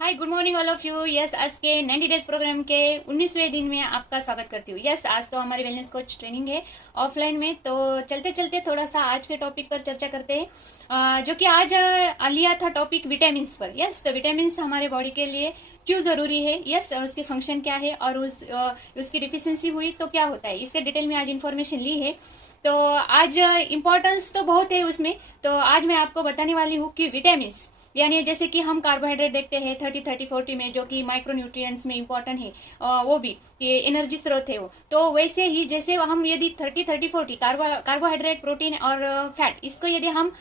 Hi, good morning all of you. Yes, आज के 90 days programme के 19वें दिन में आपका स्वागत करती हूँ। यस, आज तो हमारी वेलनेस कोच ट्रेनिंग है ऑफलाइन में। तो चलते चलते थोड़ा सा आज के टॉपिक पर चर्चा करते हैं, जो कि आज लिया था टॉपिक विटामिन पर। यस, तो विटामिन हमारे बॉडी के लिए क्यों जरूरी है, यस, और उसके फंक्शन क्या है, और उसकी डिफिशियंसी हुई तो क्या होता है, इसके डिटेल में आज इन्फॉर्मेशन ली है। तो आज इम्पोर्टेंस तो बहुत है उसमें। तो आज मैं आपको बताने वाली हूँ कि विटामिन, यानी जैसे कि हम कार्बोहाइड्रेट देखते हैं 30-30-40 में, जो कि माइक्रोन्यूट्रिएंट्स में इंपॉर्टेंट है, वो भी ये एनर्जी स्रोत है वो। तो वैसे ही जैसे हम यदि 30-30-40 कार्बोहाइड्रेट, प्रोटीन और फैट, इसको यदि हम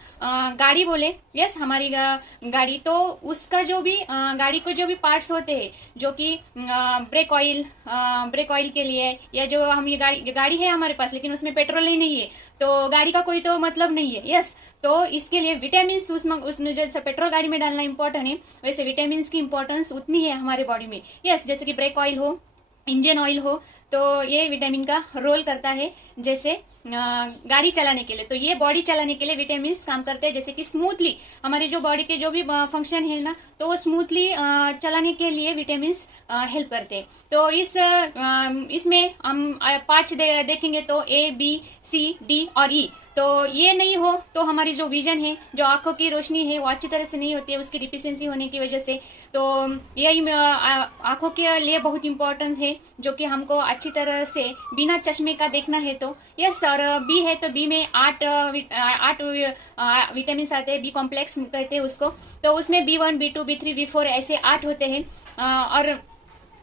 गाड़ी बोले, यस, हमारी गाड़ी, तो उसका जो भी गाड़ी को जो भी पार्ट्स होते हैं, जो कि ब्रेक ऑयल के लिए, या जो हम ये गाड़ी है हमारे पास, लेकिन उसमें पेट्रोल ही नहीं है, तो गाड़ी का कोई तो मतलब नहीं है। यस, तो इसके लिए विटामिन उसमें जैसे पेट्रोल गाड़ी में डालना इंपॉर्टेंट है, वैसे विटामिन की इंपॉर्टेंस उतनी है हमारे बॉडी में। यस, जैसे कि ब्रेक ऑयल हो, इंजन ऑयल हो, तो ये विटामिन का रोल करता है जैसे गाड़ी चलाने के लिए। तो ये बॉडी चलाने के लिए विटामिन काम करते हैं, जैसे कि स्मूथली हमारी जो बॉडी के जो भी फंक्शन है ना, तो वो स्मूथली चलाने के लिए विटामिन हेल्प करते हैं। तो इसमें हम 5 देखेंगे तो A, B, C, D और E। तो ये नहीं हो तो हमारी जो विजन है, जो आंखों की रोशनी है, वो अच्छी तरह से नहीं होती है उसकी डिफिशियंसी होने की वजह से। तो यही आंखों के लिए बहुत इंपॉर्टेंट है, जो कि हमको अच्छी तरह से बिना चश्मे का देखना है। तो यस, और बी है तो बी में 8 विटामिन आते हैं, बी कॉम्प्लेक्स कहते हैं उसको। तो उसमें B1, B2, B3, B4 ऐसे 8 होते हैं, और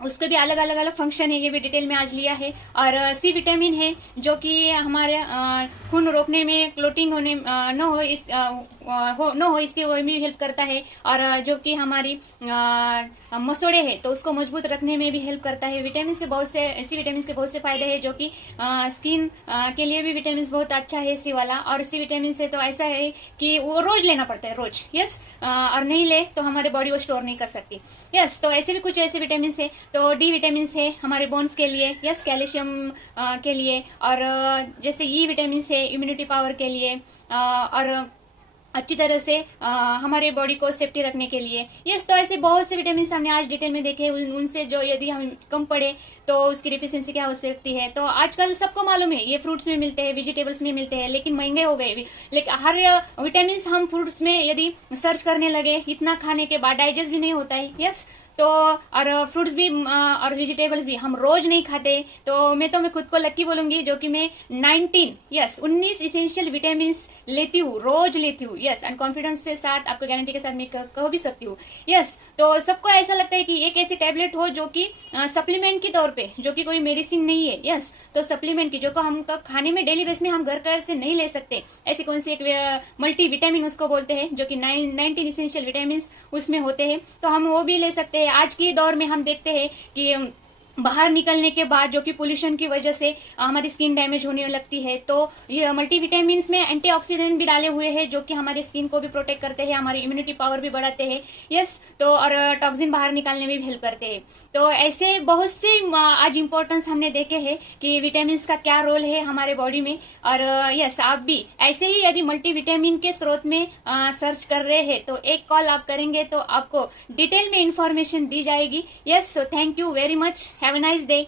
उसके भी अलग अलग फंक्शन है, ये भी डिटेल में आज लिया है। और सी विटामिन है, जो कि हमारे खून रोकने में, क्लोटिंग होने न हो इसके वो भी हेल्प करता है। और जो कि हमारी मसोड़े है, तो उसको मजबूत रखने में भी हेल्प करता है। विटामिन के बहुत से, सी विटामिन के बहुत से फायदे हैं, जो कि स्किन के लिए भी विटामिन बहुत अच्छा है सी वाला। और सी विटामिन से तो ऐसा है कि वो रोज लेना पड़ता है, रोज। यस, और नहीं ले तो हमारे बॉडी वो स्टोर नहीं कर सकती। यस, तो ऐसे भी कुछ ऐसे विटामिन है। तो डी विटामिन है हमारे बोन्स के लिए, यस, कैल्शियम के लिए। और जैसे ई विटामिन है इम्यूनिटी पावर के लिए, और अच्छी तरह से हमारे बॉडी को सेफ्टी रखने के लिए। यस, तो ऐसे बहुत से विटामिन हमने आज डिटेल में देखे। उनसे जो यदि हम कम पड़े तो उसकी डिफिशियंसी क्या हो सकती है। तो आजकल सबको मालूम है ये फ्रूट्स में मिलते हैं, वेजिटेबल्स में मिलते हैं, लेकिन महंगे हो गए। लेकिन हर विटामिन हम फ्रूट्स में यदि सर्च करने लगे, इतना खाने के बाद डाइजेस्ट भी नहीं होता है। यस, तो और फ्रूट्स भी और वेजिटेबल्स भी हम रोज नहीं खाते। तो मैं खुद को लकी बोलूंगी, जो कि मैं 19 इसेंशियल विटामिन लेती हूँ, रोज लेती हूँ। यस, एंड कॉन्फिडेंस के साथ, आपको गारंटी के साथ मैं कह भी सकती हूँ। यस, तो सबको ऐसा लगता है कि एक ऐसी टैबलेट हो जो कि सप्लीमेंट के तौर पे, जो कि कोई मेडिसिन नहीं है। यस, तो सप्लीमेंट की, जो को हम खाने में डेली बेस में हम घर का से नहीं ले सकते, ऐसी कौन सी एक मल्टी विटामिन उसको बोलते हैं, जो कि 19 इसेंशियल विटामिन उसमें होते हैं, तो हम वो भी ले सकते हैं। आज के दौर में हम देखते हैं कि बाहर निकलने के बाद जो कि पोल्यूशन की वजह से हमारी स्किन डैमेज होने लगती है, तो ये मल्टीविटामिन में एंटीऑक्सीडेंट भी डाले हुए हैं, जो कि हमारे स्किन को भी प्रोटेक्ट करते हैं, हमारी इम्यूनिटी पावर भी बढ़ाते हैं। यस, तो और टॉक्सिन बाहर निकालने में भी हेल्प करते हैं। तो ऐसे बहुत से आज इंपॉर्टेंस हमने देखे हैं कि विटामिन का क्या रोल है हमारे बॉडी में। और यस, आप भी ऐसे ही यदि मल्टीविटामिन के स्रोत में सर्च कर रहे हैं, तो एक कॉल आप करेंगे तो आपको डिटेल में इंफॉर्मेशन दी जाएगी। Yes, so thank you very much. Have a nice day.